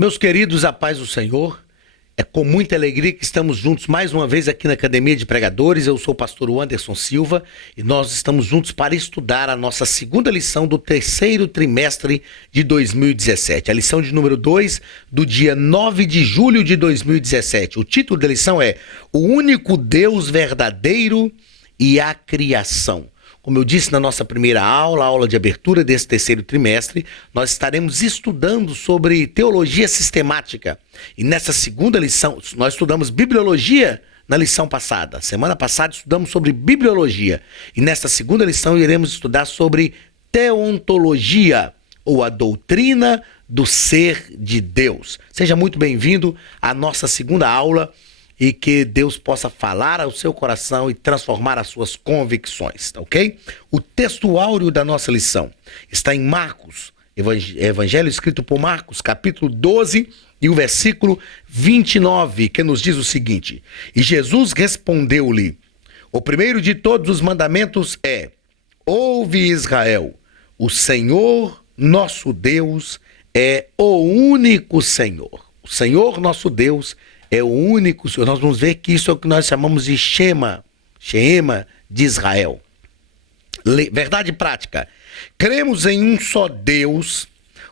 Meus queridos, a paz do Senhor, é com muita alegria que estamos juntos mais uma vez aqui na Academia de Pregadores. Eu sou o pastor Anderson Silva e nós estamos juntos para estudar a nossa segunda lição do terceiro trimestre de 2017. A lição de número 2 do dia 9 de julho de 2017. O título da lição é O Único Deus Verdadeiro e a Criação. Como eu disse na nossa primeira aula, a aula de abertura desse terceiro trimestre, nós estaremos estudando sobre teologia sistemática. E nessa segunda lição, nós estudamos bibliologia na lição passada. Semana passada estudamos sobre bibliologia. E nesta segunda lição iremos estudar sobre teontologia, ou a doutrina do ser de Deus. Seja muito bem-vindo à nossa segunda aula. E que Deus possa falar ao seu coração e transformar as suas convicções, tá ok? O texto áureo da nossa lição está em Marcos, Evangelho escrito por Marcos, capítulo 12 e o versículo 29, que nos diz o seguinte: E Jesus respondeu-lhe: O primeiro de todos os mandamentos é: Ouve, Israel, o Senhor nosso Deus é o único Senhor. O Senhor nosso Deus é o único Senhor. Nós vamos ver que isso é o que nós chamamos de Shema de Israel. Verdade prática. Cremos em um só Deus,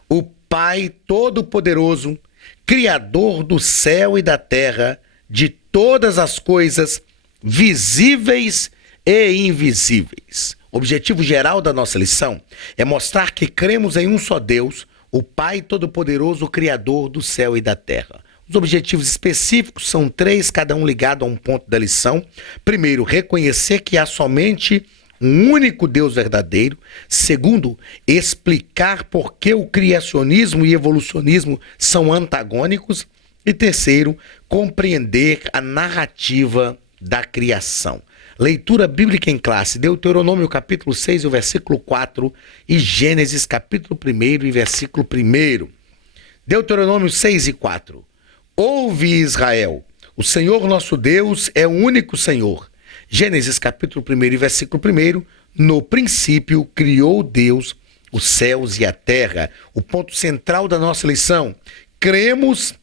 o Pai Todo-Poderoso, Criador do céu e da terra, de todas as coisas visíveis e invisíveis. O objetivo geral da nossa lição é mostrar que cremos em um só Deus, o Pai Todo-Poderoso, Criador do céu e da terra. Os objetivos específicos são 3, cada um ligado a um ponto da lição. Primeiro, reconhecer que há somente um único Deus verdadeiro. Segundo, explicar por que o criacionismo e evolucionismo são antagônicos. E terceiro, compreender a narrativa da criação. Leitura bíblica em classe: Deuteronômio capítulo 6, o versículo 4 e Gênesis capítulo 1 e versículo 1. Deuteronômio 6 e 4. Ouve, Israel, o Senhor nosso Deus é o único Senhor. Gênesis capítulo 1 e versículo 1. No princípio criou Deus os céus e a terra. O ponto central da nossa lição: cremos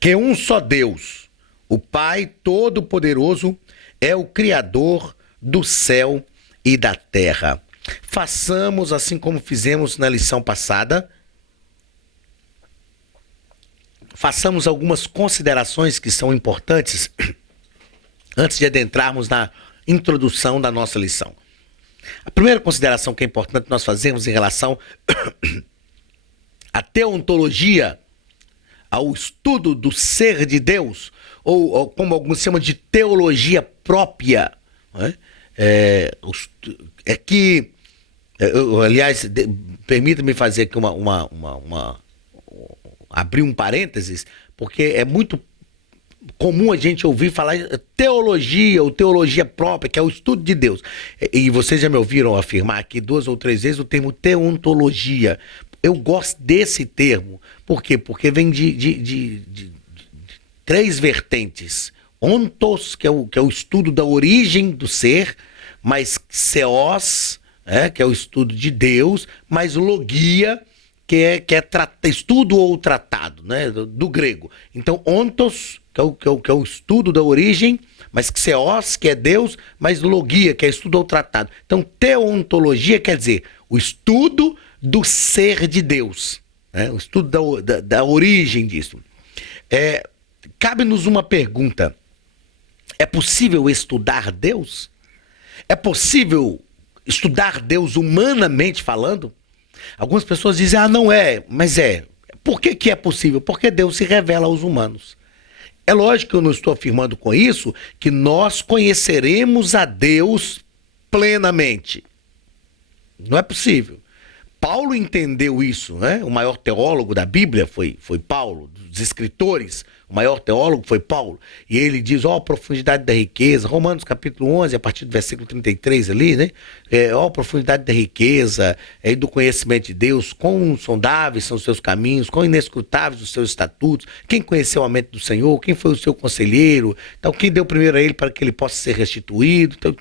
que um só Deus, o Pai Todo-Poderoso, é o Criador do céu e da terra. Façamos assim como fizemos na lição passada. Façamos algumas considerações que são importantes antes de adentrarmos na introdução da nossa lição. A primeira consideração que é importante nós fazermos em relação à teontologia, ao estudo do ser de Deus, ou como alguns chamam de teologia própria, né? Aliás, permita-me fazer aqui abrir um parênteses, porque é muito comum a gente ouvir falar teologia ou teologia própria, que é o estudo de Deus. E vocês já me ouviram afirmar aqui 2 ou 3 vezes o termo teontologia. Eu gosto desse termo. Por quê? Porque vem de 3 vertentes. Ontos, que é o estudo da origem do ser, mais theos, que é o estudo de Deus, mais logia, que é estudo ou tratado, né, do grego. Então, ontos, que é o estudo da origem, mas theos, que é Deus, mas logia, que é estudo ou tratado. Então, teontologia quer dizer o estudo do ser de Deus, né, o estudo da origem disso. Cabe-nos uma pergunta: é possível estudar Deus? É possível estudar Deus humanamente falando? Algumas pessoas dizem, não é, mas é. Por que é possível? Porque Deus se revela aos humanos. É lógico que eu não estou afirmando com isso que nós conheceremos a Deus plenamente. Não é possível. Paulo entendeu isso, né? O maior teólogo da Bíblia foi Paulo, dos escritores. O maior teólogo foi Paulo. E ele diz, a profundidade da riqueza. Romanos capítulo 11, a partir do versículo 33 ali, né? A profundidade da riqueza e do conhecimento de Deus. Quão insondáveis são os seus caminhos, quão inescrutáveis os seus estatutos. Quem conheceu a mente do Senhor? Quem foi o seu conselheiro? Então, quem deu primeiro a ele para que ele possa ser restituído? Então,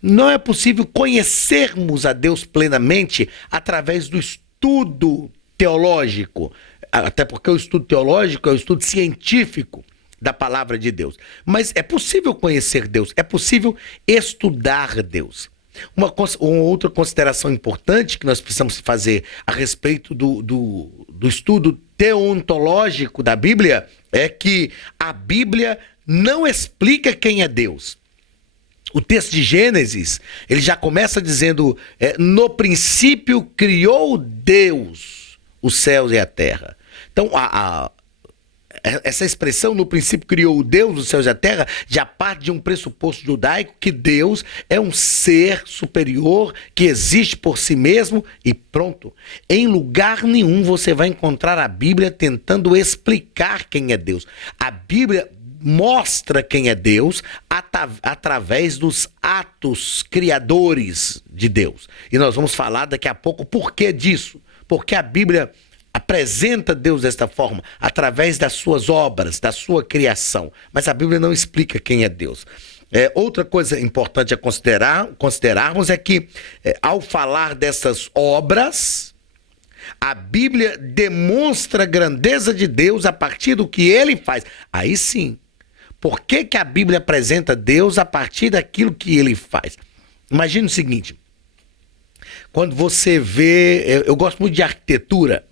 não é possível conhecermos a Deus plenamente através do estudo teológico. até porque o estudo teológico é o estudo científico da palavra de Deus. Mas é possível conhecer Deus, é possível estudar Deus. Uma outra consideração importante que nós precisamos fazer a respeito do estudo teontológico da Bíblia é que a Bíblia não explica quem é Deus. O texto de Gênesis, ele já começa dizendo, no princípio criou Deus os céus e a terra. Então, essa expressão, no princípio criou Deus os céus e a terra, já parte de um pressuposto judaico que Deus é um ser superior que existe por si mesmo e pronto. Em lugar nenhum você vai encontrar a Bíblia tentando explicar quem é Deus. A Bíblia mostra quem é Deus através dos atos criadores de Deus. E nós vamos falar daqui a pouco por que disso. Porque a Bíblia apresenta Deus desta forma, através das suas obras, da sua criação. Mas a Bíblia não explica quem é Deus. Outra coisa importante a considerarmos é que, ao falar dessas obras, a Bíblia demonstra a grandeza de Deus a partir do que ele faz. Aí sim, por que a Bíblia apresenta Deus a partir daquilo que ele faz? Imagine o seguinte, quando você vê... Eu gosto muito de arquitetura,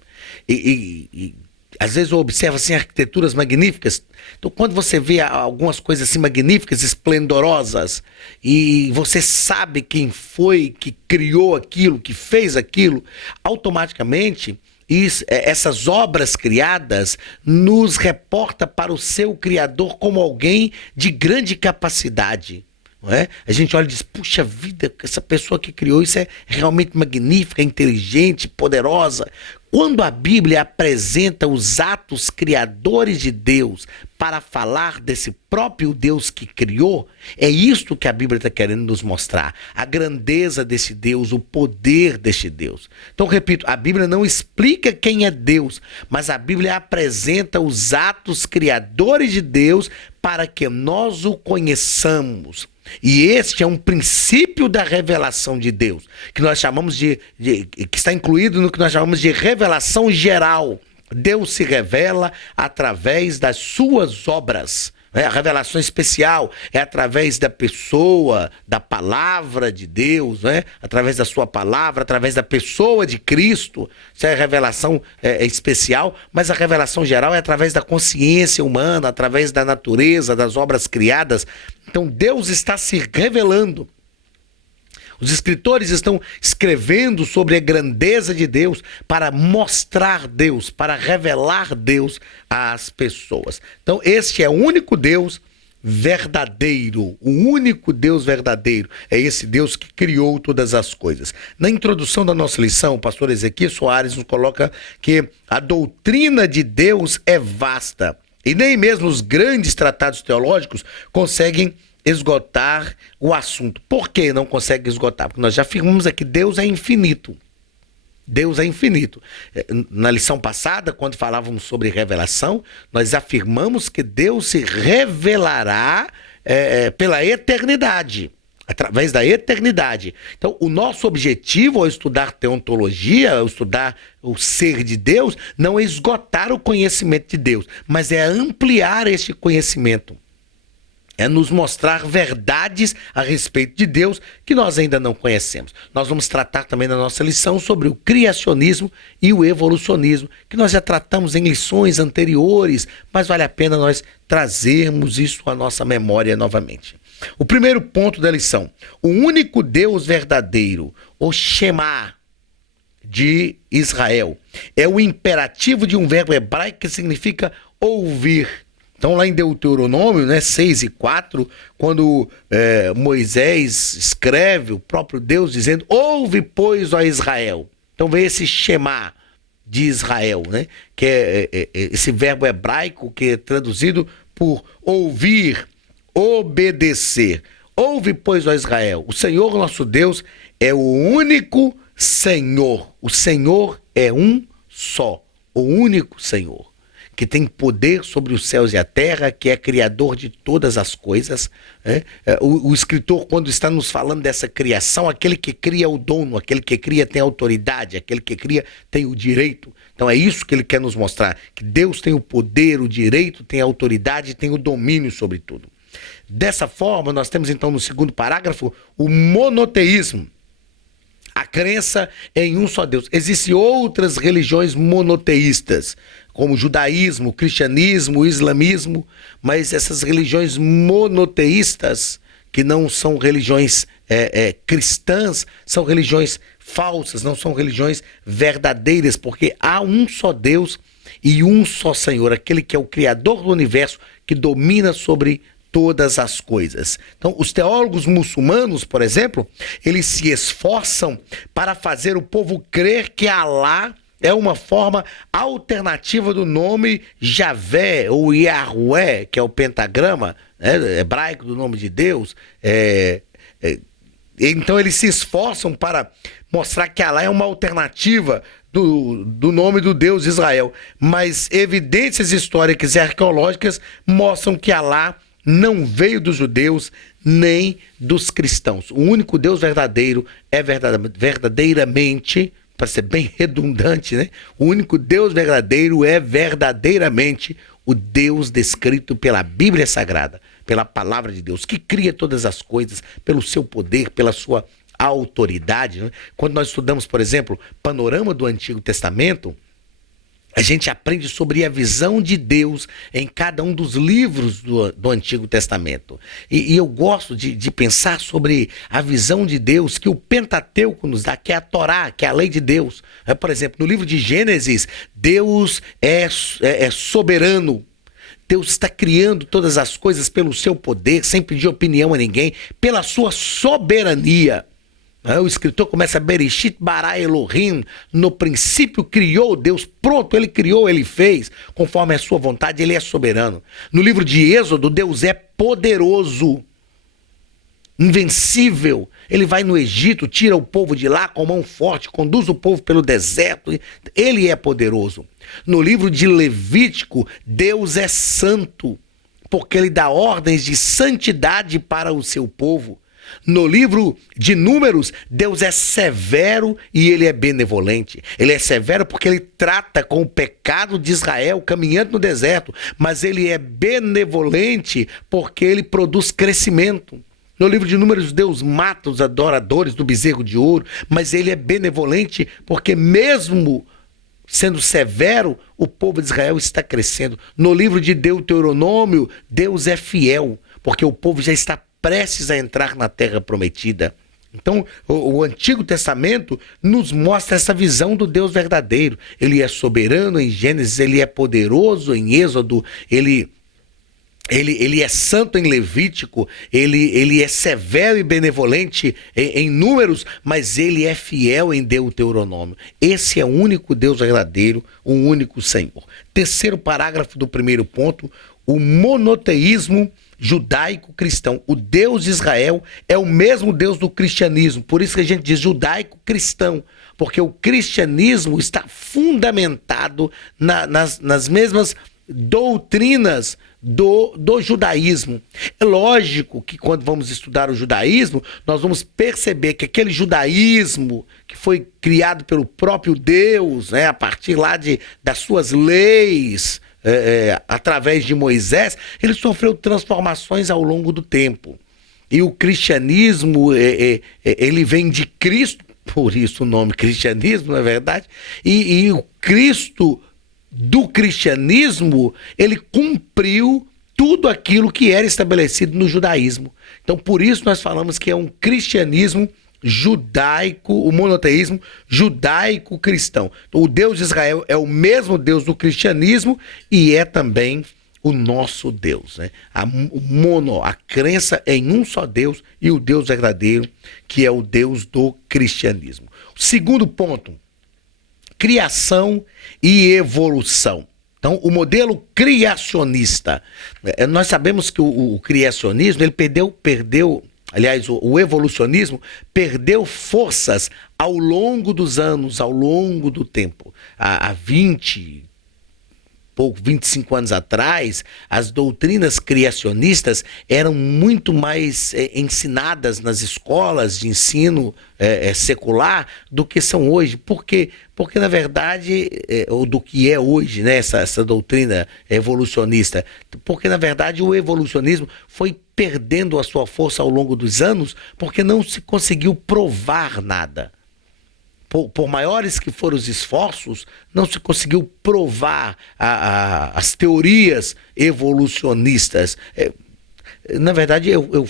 e às vezes eu observo assim, arquiteturas magníficas. Então, quando você vê algumas coisas assim magníficas, esplendorosas, e você sabe quem foi que criou aquilo, que fez aquilo, automaticamente essas obras criadas nos reporta para o seu Criador como alguém de grande capacidade. Não é? A gente olha e diz, puxa vida, essa pessoa que criou isso é realmente magnífica, inteligente, poderosa. Quando a Bíblia apresenta os atos criadores de Deus para falar desse próprio Deus que criou, é isto que a Bíblia está querendo nos mostrar. A grandeza desse Deus, o poder deste Deus. Então, repito, a Bíblia não explica quem é Deus, mas a Bíblia apresenta os atos criadores de Deus para que nós o conheçamos. E este é um princípio da revelação de Deus, que nós chamamos que está incluído no que nós chamamos de revelação geral. Deus se revela através das suas obras. A revelação especial é através da pessoa, da palavra de Deus, através da sua palavra, através da pessoa de Cristo. Isso é a revelação especial, mas a revelação geral é através da consciência humana, através da natureza, das obras criadas. Então Deus está se revelando. Os escritores estão escrevendo sobre a grandeza de Deus para mostrar Deus, para revelar Deus às pessoas. Então, este é o único Deus verdadeiro. O único Deus verdadeiro é esse Deus que criou todas as coisas. Na introdução da nossa lição, o pastor Ezequiel Soares nos coloca que a doutrina de Deus é vasta e nem mesmo os grandes tratados teológicos conseguem esgotar o assunto. Por que não consegue esgotar? Porque nós já afirmamos aqui que Deus é infinito. Deus é infinito. Na lição passada, quando falávamos sobre revelação, nós afirmamos que Deus se revelará pela eternidade, através da eternidade. Então, o nosso objetivo ao estudar teontologia, ao estudar o ser de Deus, não é esgotar o conhecimento de Deus, mas é ampliar este conhecimento. É nos mostrar verdades a respeito de Deus que nós ainda não conhecemos. Nós vamos tratar também na nossa lição sobre o criacionismo e o evolucionismo, que nós já tratamos em lições anteriores, mas vale a pena nós trazermos isso à nossa memória novamente. O primeiro ponto da lição: o único Deus verdadeiro, o Shema de Israel, é o imperativo de um verbo hebraico que significa ouvir. Então, lá em Deuteronômio, 6:4, quando Moisés escreve, o próprio Deus dizendo, ouve, pois, ó Israel. Então, vem esse Shema de Israel, que é esse verbo hebraico que é traduzido por ouvir, obedecer. Ouve, pois, ó Israel, o Senhor nosso Deus é o único Senhor. O Senhor é um só, o único Senhor. que tem poder sobre os céus e a terra, que é criador de todas as coisas. Né? O escritor, quando está nos falando dessa criação, aquele que cria é o dono, aquele que cria tem autoridade, aquele que cria tem o direito. Então é isso que ele quer nos mostrar, que Deus tem o poder, o direito, tem a autoridade, tem o domínio sobre tudo. Dessa forma, nós temos então no segundo parágrafo o monoteísmo. A crença em um só Deus. Existem outras religiões monoteístas, como o judaísmo, o cristianismo, o islamismo, mas essas religiões monoteístas, que não são religiões cristãs, são religiões falsas, não são religiões verdadeiras, porque há um só Deus e um só Senhor, aquele que é o Criador do universo, que domina sobre todas as coisas. Então, os teólogos muçulmanos, por exemplo, eles se esforçam para fazer o povo crer que Alá é uma forma alternativa do nome Javé ou Yahweh, que é o pentagrama, né, hebraico do nome de Deus. Então, eles se esforçam para mostrar que Alá é uma alternativa do nome do Deus Israel. Mas evidências históricas e arqueológicas mostram que Alá não veio dos judeus nem dos cristãos. O único Deus verdadeiro é verdadeiramente, para ser bem redundante, né? O único Deus verdadeiro é verdadeiramente o Deus descrito pela Bíblia Sagrada, pela palavra de Deus, que cria todas as coisas pelo seu poder, pela sua autoridade. Né? Quando nós estudamos, por exemplo, panorama do Antigo Testamento, a gente aprende sobre a visão de Deus em cada um dos livros do Antigo Testamento. E eu gosto de pensar sobre a visão de Deus que o Pentateuco nos dá, que é a Torá, que é a lei de Deus. Por exemplo, no livro de Gênesis, Deus é soberano. Deus está criando todas as coisas pelo seu poder, sem pedir opinião a ninguém, pela sua soberania. O escritor começa a Bereshit bara Elohim, no princípio criou Deus, pronto, ele criou, ele fez, conforme a sua vontade, ele é soberano. No livro de Êxodo, Deus é poderoso, invencível. Ele vai no Egito, tira o povo de lá com mão forte, conduz o povo pelo deserto, ele é poderoso. No livro de Levítico, Deus é santo, porque ele dá ordens de santidade para o seu povo. No livro de Números, Deus é severo e ele é benevolente. Ele é severo porque ele trata com o pecado de Israel caminhando no deserto, mas ele é benevolente porque ele produz crescimento. No livro de Números, Deus mata os adoradores do bezerro de ouro, mas ele é benevolente porque mesmo sendo severo, o povo de Israel está crescendo. No livro de Deuteronômio, Deus é fiel porque o povo já está prestes a entrar na terra prometida. Então, o Antigo Testamento nos mostra essa visão do Deus verdadeiro. Ele é soberano em Gênesis, ele é poderoso em Êxodo, ele é santo em Levítico, ele é severo e benevolente em Números, mas ele é fiel em Deuteronômio. Esse é o único Deus verdadeiro, o único Senhor. Terceiro parágrafo do primeiro ponto, o monoteísmo judaico-cristão. O Deus de Israel é o mesmo Deus do cristianismo. Por isso que a gente diz judaico-cristão, porque o cristianismo está fundamentado nas mesmas doutrinas do judaísmo. É lógico que quando vamos estudar o judaísmo, nós vamos perceber que aquele judaísmo que foi criado pelo próprio Deus, né, a partir lá das suas leis, através de Moisés, ele sofreu transformações ao longo do tempo. E o cristianismo, ele vem de Cristo, por isso o nome cristianismo, não é verdade? E o Cristo do cristianismo, ele cumpriu tudo aquilo que era estabelecido no judaísmo. Então, por isso nós falamos que é um cristianismo judaico, o monoteísmo judaico-cristão. O Deus de Israel é o mesmo Deus do cristianismo e é também o nosso Deus, né? A crença em um só Deus e o Deus verdadeiro, que é o Deus do cristianismo. Segundo ponto, criação e evolução. Então, o modelo criacionista, nós sabemos que o criacionismo, ele perdeu, aliás, o evolucionismo perdeu forças ao longo dos anos, ao longo do tempo. Há 20 pouco, 25 anos atrás, as doutrinas criacionistas eram muito mais ensinadas nas escolas de ensino secular do que são hoje. Por quê? Porque, na verdade, ou do que é hoje, né, essa doutrina evolucionista, porque, na verdade, o evolucionismo foi perdendo a sua força ao longo dos anos porque não se conseguiu provar nada. Por maiores que foram os esforços, não se conseguiu provar as teorias evolucionistas. Na verdade, eu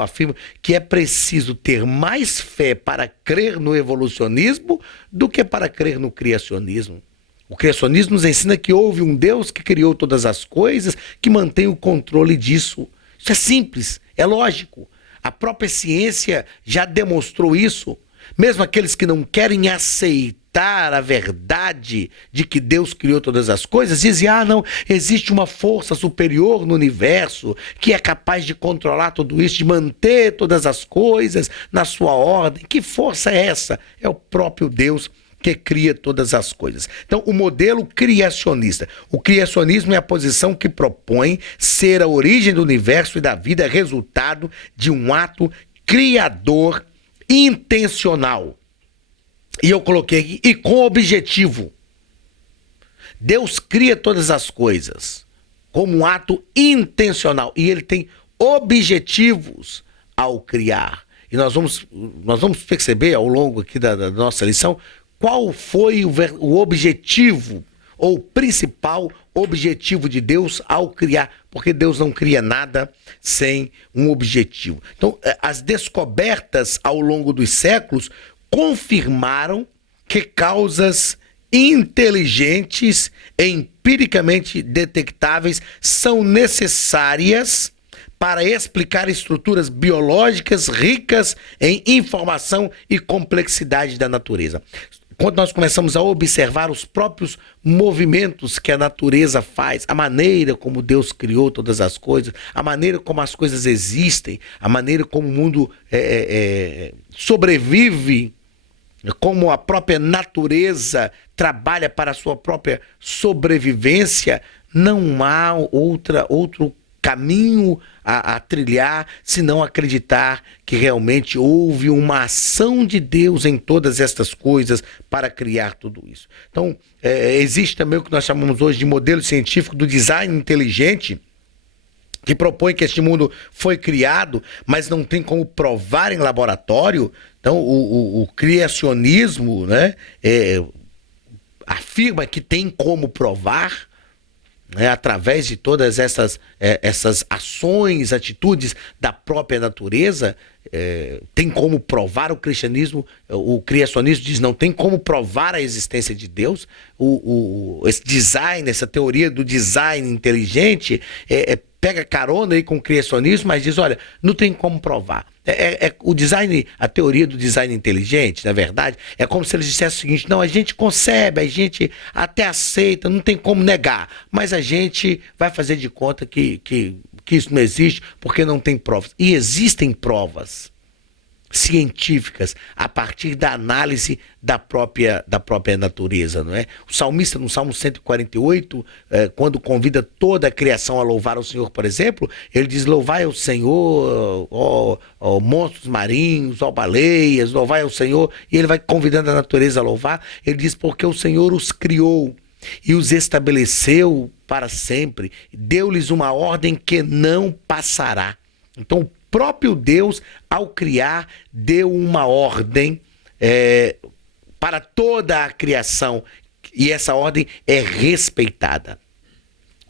afirmo que é preciso ter mais fé para crer no evolucionismo do que para crer no criacionismo. O criacionismo nos ensina que houve um Deus que criou todas as coisas, que mantém o controle disso. Isso é simples, é lógico. A própria ciência já demonstrou isso. Mesmo aqueles que não querem aceitar a verdade de que Deus criou todas as coisas, dizem, não, existe uma força superior no universo que é capaz de controlar tudo isso, de manter todas as coisas na sua ordem. Que força é essa? É o próprio Deus que cria todas as coisas. Então, o modelo criacionista. O criacionismo é a posição que propõe ser a origem do universo e da vida resultado de um ato criador intencional. E eu coloquei aqui, e com objetivo. Deus cria todas as coisas como um ato intencional. E ele tem objetivos ao criar. E nós vamos perceber ao longo aqui da nossa lição qual foi o objetivo ou principal objetivo de Deus ao criar, porque Deus não cria nada sem um objetivo. Então, as descobertas ao longo dos séculos confirmaram que causas inteligentes, empiricamente detectáveis, são necessárias para explicar estruturas biológicas ricas em informação e complexidade da natureza. Quando nós começamos a observar os próprios movimentos que a natureza faz, a maneira como Deus criou todas as coisas, a maneira como as coisas existem, a maneira como o mundo sobrevive, como a própria natureza trabalha para a sua própria sobrevivência, não há outro caminho a trilhar, se não acreditar que realmente houve uma ação de Deus em todas estas coisas para criar tudo isso. Então, existe também o que nós chamamos hoje de modelo científico do design inteligente, que propõe que este mundo foi criado, mas não tem como provar em laboratório. Então, o criacionismo, né, afirma que tem como provar, através de todas essas ações, atitudes da própria natureza, tem como provar o criacionismo diz não tem como provar a existência de Deus. Esse design, essa teoria do design inteligente pega carona aí com o criacionismo, mas diz, olha, não tem como provar. A teoria do design inteligente, na verdade, é como se eles dissessem o seguinte, não, a gente concebe, a gente até aceita, não tem como negar, mas a gente vai fazer de conta que isso não existe porque não tem provas. E existem provas científicas a partir da análise da própria natureza, não é? O salmista no Salmo 148, quando convida toda a criação a louvar o Senhor, por exemplo, ele diz, louvai ao Senhor, ó monstros marinhos, ó baleias, louvai ao Senhor, e ele vai convidando a natureza a louvar. Ele diz, porque o Senhor os criou e os estabeleceu para sempre, deu-lhes uma ordem que não passará. Então, o próprio Deus, ao criar, deu uma ordem para toda a criação, e essa ordem é respeitada.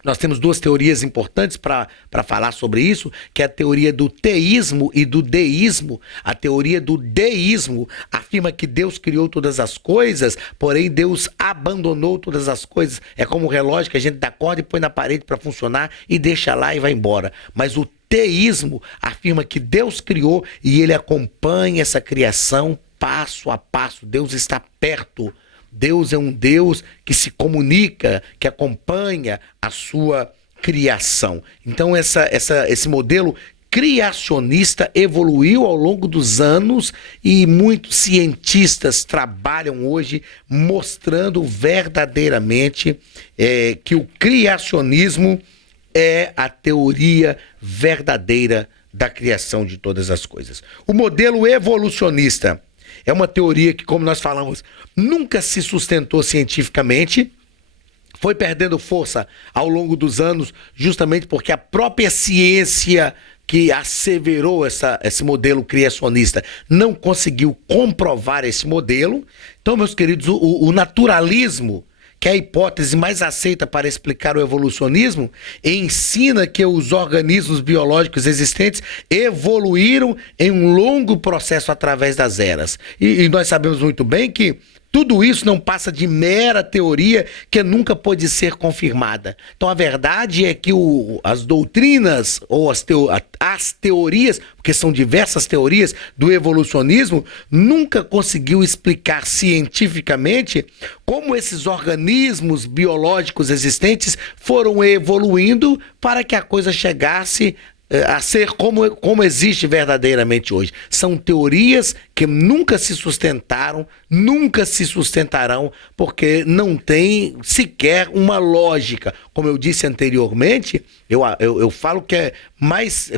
Nós temos duas teorias importantes para falar sobre isso, que é a teoria do teísmo e do deísmo. A teoria do deísmo afirma que Deus criou todas as coisas, porém Deus abandonou todas as coisas. É como um relógio que a gente dá corda e põe na parede para funcionar e deixa lá e vai embora. Mas o teísmo afirma que Deus criou e ele acompanha essa criação passo a passo. Deus está perto. Deus é um Deus que se comunica, que acompanha a sua criação. Então esse modelo criacionista evoluiu ao longo dos anos e muitos cientistas trabalham hoje mostrando verdadeiramente que o criacionismo é a teoria verdadeira da criação de todas as coisas. O modelo evolucionista é uma teoria que, como nós falamos, nunca se sustentou cientificamente, foi perdendo força ao longo dos anos, justamente porque a própria ciência que asseverou esse modelo criacionista não conseguiu comprovar esse modelo. Então, meus queridos, o naturalismo, que é a hipótese mais aceita para explicar o evolucionismo, ensina que os organismos biológicos existentes evoluíram em um longo processo através das eras. E nós sabemos muito bem que tudo isso não passa de mera teoria que nunca pode ser confirmada. Então a verdade é que as doutrinas ou as teorias, porque são diversas teorias do evolucionismo, nunca conseguiu explicar cientificamente como esses organismos biológicos existentes foram evoluindo para que a coisa chegasse a ser como existe verdadeiramente hoje. São teorias que nunca se sustentaram, nunca se sustentarão, porque não tem sequer uma lógica. Como eu disse anteriormente, eu falo que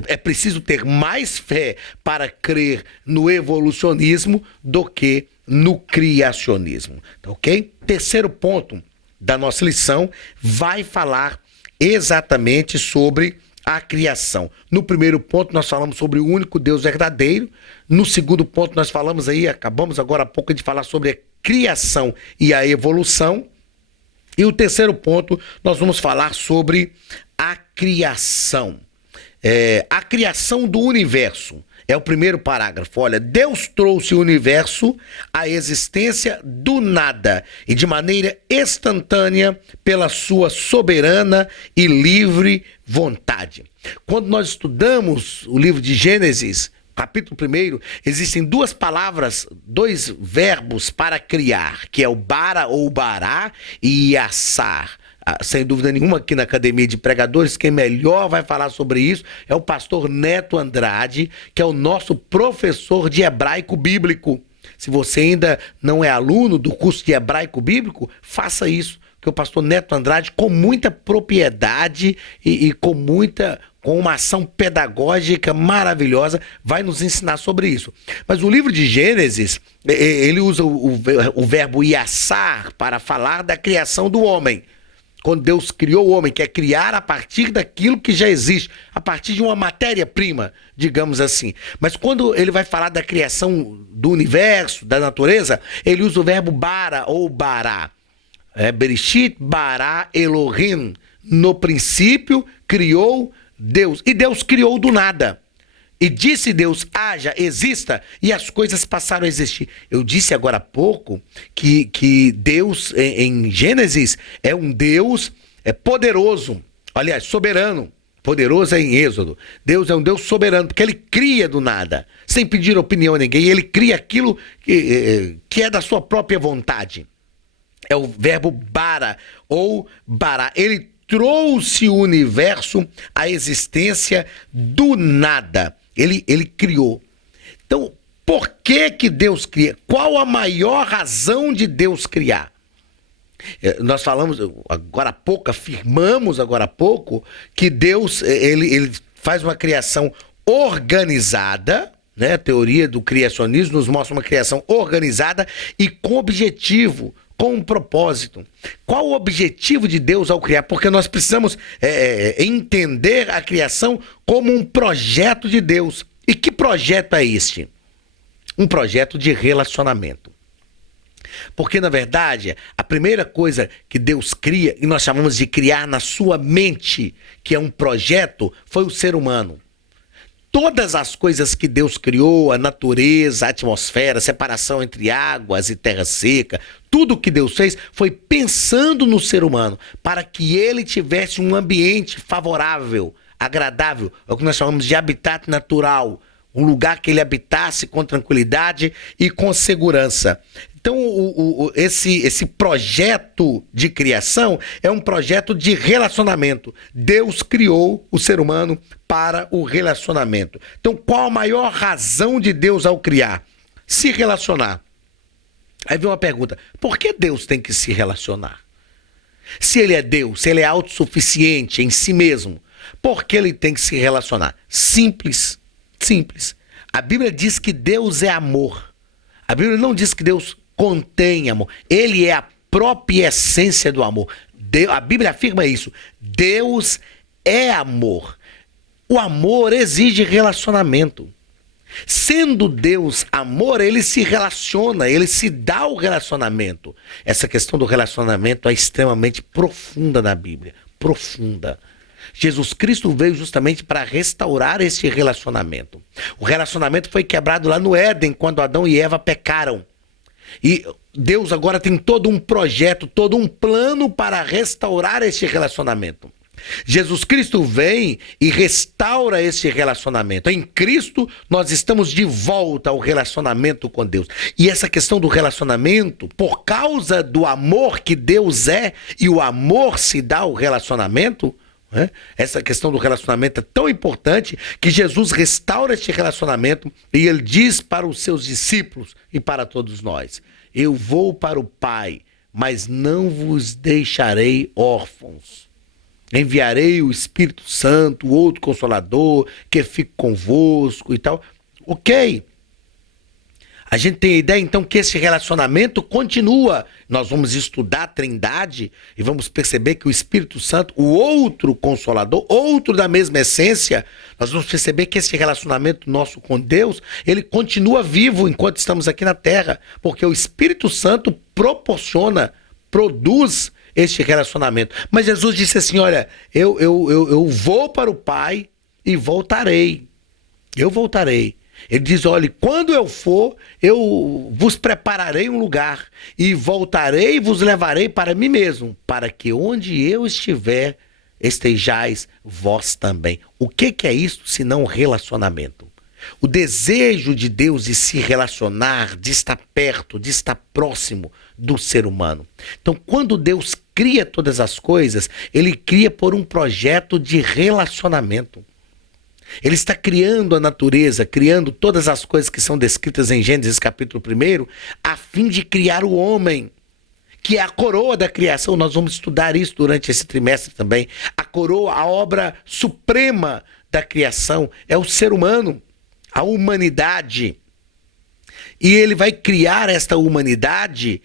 é preciso ter mais fé para crer no evolucionismo do que no criacionismo. Tá, ok? Terceiro ponto da nossa lição vai falar exatamente sobre a criação. No primeiro ponto nós falamos sobre o único Deus verdadeiro. No segundo ponto nós falamos acabamos agora há pouco de falar sobre a criação e a evolução. E o terceiro ponto nós vamos falar sobre a criação. A criação do universo. É o primeiro parágrafo. Olha, Deus trouxe o universo à existência do nada e de maneira instantânea pela sua soberana e livre vontade. Quando nós estudamos o livro de Gênesis, capítulo 1, existem duas palavras, dois verbos para criar, que é o bara ou bará e assar. Sem dúvida nenhuma, aqui na Academia de Pregadores, quem melhor vai falar sobre isso é o pastor Neto Andrade, que é o nosso professor de hebraico bíblico. Se você ainda não é aluno do curso de hebraico bíblico, faça isso, que o pastor Neto Andrade, com muita propriedade e com uma ação pedagógica maravilhosa, vai nos ensinar sobre isso. Mas o livro de Gênesis, ele usa o verbo iassar para falar da criação do homem. Quando Deus criou o homem, quer criar a partir daquilo que já existe, a partir de uma matéria-prima, digamos assim. Mas quando ele vai falar da criação do universo, da natureza, ele usa o verbo bara ou bará. Bereshit bara Elohim. No princípio criou Deus. E Deus criou do nada. E disse Deus, haja, exista, e as coisas passaram a existir. Eu disse agora há pouco que Deus, em Gênesis, é um Deus poderoso, aliás, soberano. Poderoso é em Êxodo. Deus é um Deus soberano, porque ele cria do nada, sem pedir opinião a ninguém. Ele cria aquilo que é da sua própria vontade. É o verbo bara ou bará. Ele trouxe o universo à existência do nada. Ele criou. Então, por que Deus cria? Qual a maior razão de Deus criar? Nós falamos agora há pouco, afirmamos agora há pouco, que Deus ele faz uma criação organizada, né? A teoria do criacionismo nos mostra uma criação organizada e com objetivo, com um propósito. Qual o objetivo de Deus ao criar? Porque nós precisamos entender a criação como um projeto de Deus. E que projeto é este? Um projeto de relacionamento. Porque, na verdade, a primeira coisa que Deus cria, e nós chamamos de criar na sua mente, que é um projeto, foi o ser humano. Todas as coisas que Deus criou, a natureza, a atmosfera, a separação entre águas e terra seca, tudo que Deus fez foi pensando no ser humano, para que ele tivesse um ambiente favorável, agradável, é o que nós chamamos de habitat natural, um lugar que ele habitasse com tranquilidade e com segurança. Então, esse projeto de criação é um projeto de relacionamento. Deus criou o ser humano para o relacionamento. Então, qual a maior razão de Deus ao criar? Se relacionar. Aí vem uma pergunta: por que Deus tem que se relacionar? Se ele é Deus, se ele é autossuficiente em si mesmo, por que ele tem que se relacionar? Simples, simples. A Bíblia diz que Deus é amor. A Bíblia não diz que Deus contém amor. Ele é a própria essência do amor. A Bíblia afirma isso. Deus é amor. O amor exige relacionamento. Sendo Deus amor, ele se relaciona, ele se dá o relacionamento. Essa questão do relacionamento é extremamente profunda na Bíblia. Profunda. Jesus Cristo veio justamente para restaurar esse relacionamento. O relacionamento foi quebrado lá no Éden, quando Adão e Eva pecaram. E Deus agora tem todo um projeto, todo um plano para restaurar esse relacionamento. Jesus Cristo vem e restaura esse relacionamento. Em Cristo nós estamos de volta ao relacionamento com Deus. E essa questão do relacionamento, por causa do amor que Deus é, e o amor se dá ao relacionamento, né? Essa questão do relacionamento é tão importante que Jesus restaura este relacionamento e ele diz para os seus discípulos e para todos nós: eu vou para o Pai, mas não vos deixarei órfãos. Enviarei o Espírito Santo, o outro Consolador, que fique convosco e tal. Ok. A gente tem a ideia, então, que esse relacionamento continua. Nós vamos estudar a Trindade e vamos perceber que o Espírito Santo, o outro Consolador, outro da mesma essência, nós vamos perceber que esse relacionamento nosso com Deus, ele continua vivo enquanto estamos aqui na Terra, porque o Espírito Santo proporciona, produz este relacionamento. Mas Jesus disse assim: olha, eu vou para o Pai e voltarei. Eu voltarei. Ele diz: olha, quando eu for, eu vos prepararei um lugar e voltarei e vos levarei para mim mesmo, para que onde eu estiver, estejais vós também. O que é isso senão relacionamento? O desejo de Deus de se relacionar, de estar perto, de estar próximo do ser humano. Então, quando Deus cria todas as coisas, ele cria por um projeto de relacionamento. Ele está criando a natureza, criando todas as coisas que são descritas em Gênesis capítulo 1, a fim de criar o homem, que é a coroa da criação. Nós vamos estudar isso durante esse trimestre também. A coroa, a obra suprema da criação é o ser humano, a humanidade. E ele vai criar esta humanidade,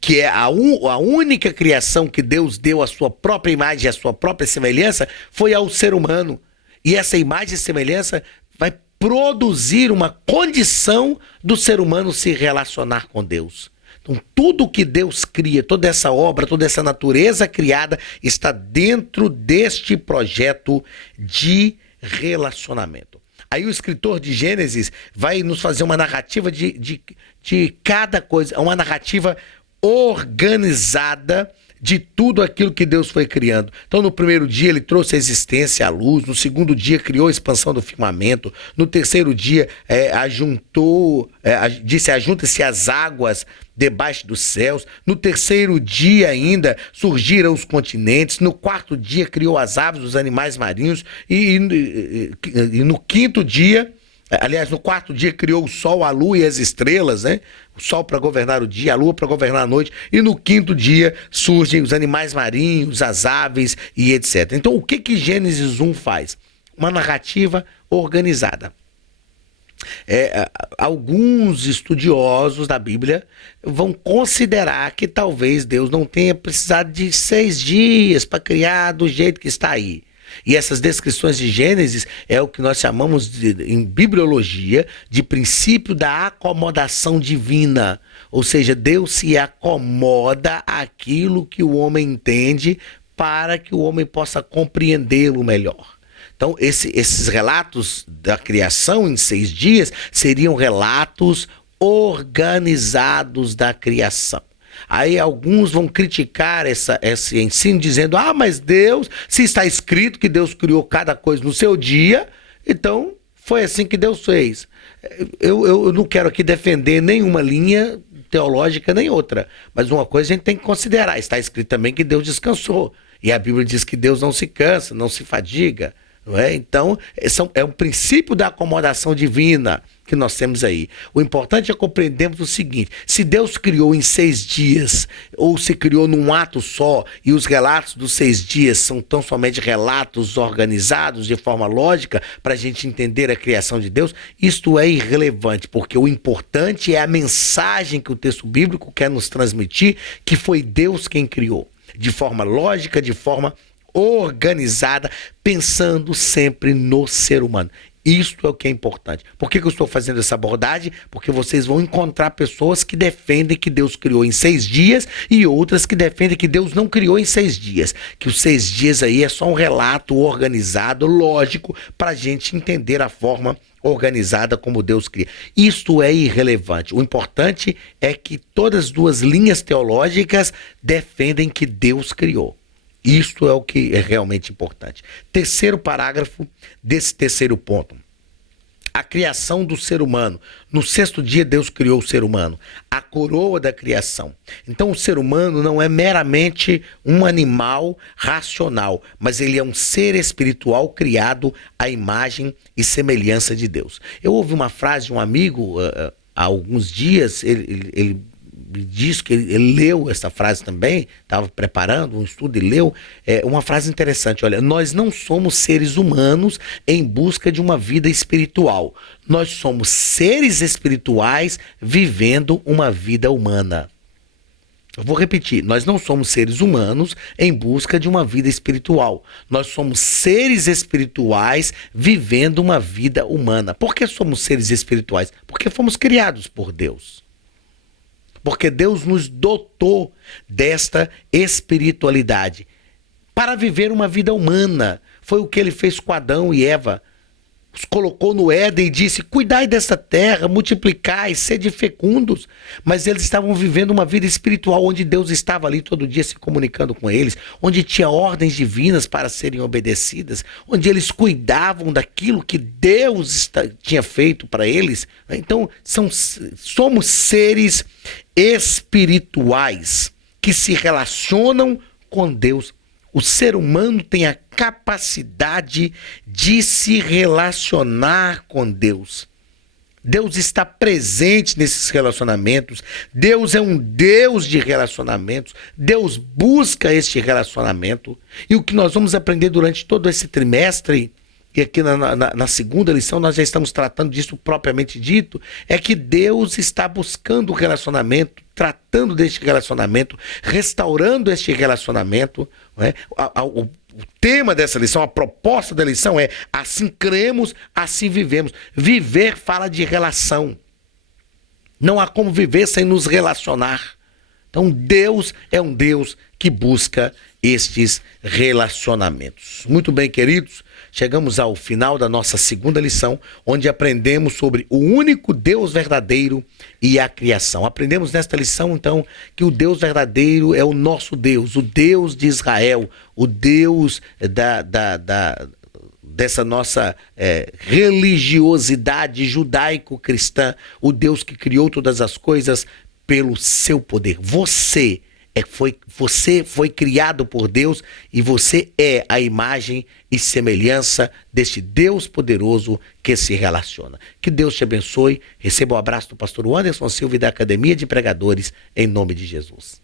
que é a única criação que Deus deu à sua própria imagem, à sua própria semelhança, foi ao ser humano. E essa imagem e semelhança vai produzir uma condição do ser humano se relacionar com Deus. Então, tudo que Deus cria, toda essa obra, toda essa natureza criada, está dentro deste projeto de relacionamento. Aí o escritor de Gênesis vai nos fazer uma narrativa de cada coisa, uma narrativa organizada de tudo aquilo que Deus foi criando. Então, no primeiro dia ele trouxe a existência à luz, no segundo dia criou a expansão do firmamento, no terceiro dia disse: ajunta-se as águas debaixo dos céus, no terceiro dia ainda surgiram os continentes, no quarto dia criou as aves, os animais marinhos, e no quinto dia, aliás, no quarto dia criou o sol, a lua e as estrelas, né? O sol para governar o dia, a lua para governar a noite, e no quinto dia surgem os animais marinhos, as aves e etc. Então, o que Gênesis 1 faz? Uma narrativa organizada. Alguns estudiosos da Bíblia vão considerar que talvez Deus não tenha precisado de 6 dias para criar do jeito que está aí. E essas descrições de Gênesis é o que nós chamamos em bibliologia de princípio da acomodação divina. Ou seja, Deus se acomoda àquilo que o homem entende para que o homem possa compreendê-lo melhor. Então, esses relatos da criação em 6 dias seriam relatos organizados da criação. Aí alguns vão criticar esse ensino dizendo: mas Deus, se está escrito que Deus criou cada coisa no seu dia, então foi assim que Deus fez. Eu não quero aqui defender nenhuma linha teológica nem outra. Mas uma coisa a gente tem que considerar. Está escrito também que Deus descansou. E a Bíblia diz que Deus não se cansa, não se fadiga. Não é? Então, é um princípio da acomodação divina que nós temos aí. O importante é compreendermos o seguinte: se Deus criou em 6 dias, ou se criou num ato só, e os relatos dos 6 dias são tão somente relatos organizados de forma lógica para a gente entender a criação de Deus, isto é irrelevante, porque o importante é a mensagem que o texto bíblico quer nos transmitir, que foi Deus quem criou, de forma lógica, de forma organizada, pensando sempre no ser humano. Isto é o que é importante. Por que eu estou fazendo essa abordagem? Porque vocês vão encontrar pessoas que defendem que Deus criou em 6 dias e outras que defendem que Deus não criou em 6 dias. Que os 6 dias aí é só um relato organizado, lógico, para a gente entender a forma organizada como Deus cria. Isto é irrelevante. O importante é que todas as duas linhas teológicas defendem que Deus criou. Isto é o que é realmente importante. Terceiro parágrafo desse terceiro ponto. A criação do ser humano. No 6º dia, Deus criou o ser humano. A coroa da criação. Então, o ser humano não é meramente um animal racional, mas ele é um ser espiritual criado à imagem e semelhança de Deus. Eu ouvi uma frase de um amigo há alguns dias, ele me diz que ele leu essa frase também, estava preparando um estudo e leu uma frase interessante. Olha, nós não somos seres humanos em busca de uma vida espiritual. Nós somos seres espirituais vivendo uma vida humana. Eu vou repetir, nós não somos seres humanos em busca de uma vida espiritual. Nós somos seres espirituais vivendo uma vida humana. Por que somos seres espirituais? Porque fomos criados por Deus. Porque Deus nos dotou desta espiritualidade para viver uma vida humana. Foi o que ele fez com Adão e Eva. Os colocou no Éden e disse: cuidai dessa terra, multiplicai, sede fecundos. Mas eles estavam vivendo uma vida espiritual, onde Deus estava ali todo dia se comunicando com eles, onde tinha ordens divinas para serem obedecidas, onde eles cuidavam daquilo que Deus tinha feito para eles. Então, somos seres espirituais que se relacionam com Deus. O ser humano tem a capacidade de se relacionar com Deus. Deus está presente nesses relacionamentos. Deus é um Deus de relacionamentos. Deus busca este relacionamento. E o que nós vamos aprender durante todo esse trimestre, e aqui na segunda lição nós já estamos tratando disso propriamente dito, é que Deus está buscando o relacionamento, tratando deste relacionamento, restaurando este relacionamento. Não é? O tema dessa lição, a proposta da lição é: assim cremos, assim vivemos. Viver fala de relação. Não há como viver sem nos relacionar. Então Deus é um Deus que busca estes relacionamentos. Muito bem, queridos, chegamos ao final da nossa segunda lição, onde aprendemos sobre o único Deus verdadeiro e a criação. Aprendemos nesta lição, então, que o Deus verdadeiro é o nosso Deus, o Deus de Israel, o Deus dessa nossa religiosidade judaico-cristã, o Deus que criou todas as coisas pelo seu poder. Você foi criado por Deus e você é a imagem e semelhança deste Deus poderoso que se relaciona. Que Deus te abençoe. Receba o abraço do pastor Anderson Silva e da Academia de Pregadores, em nome de Jesus.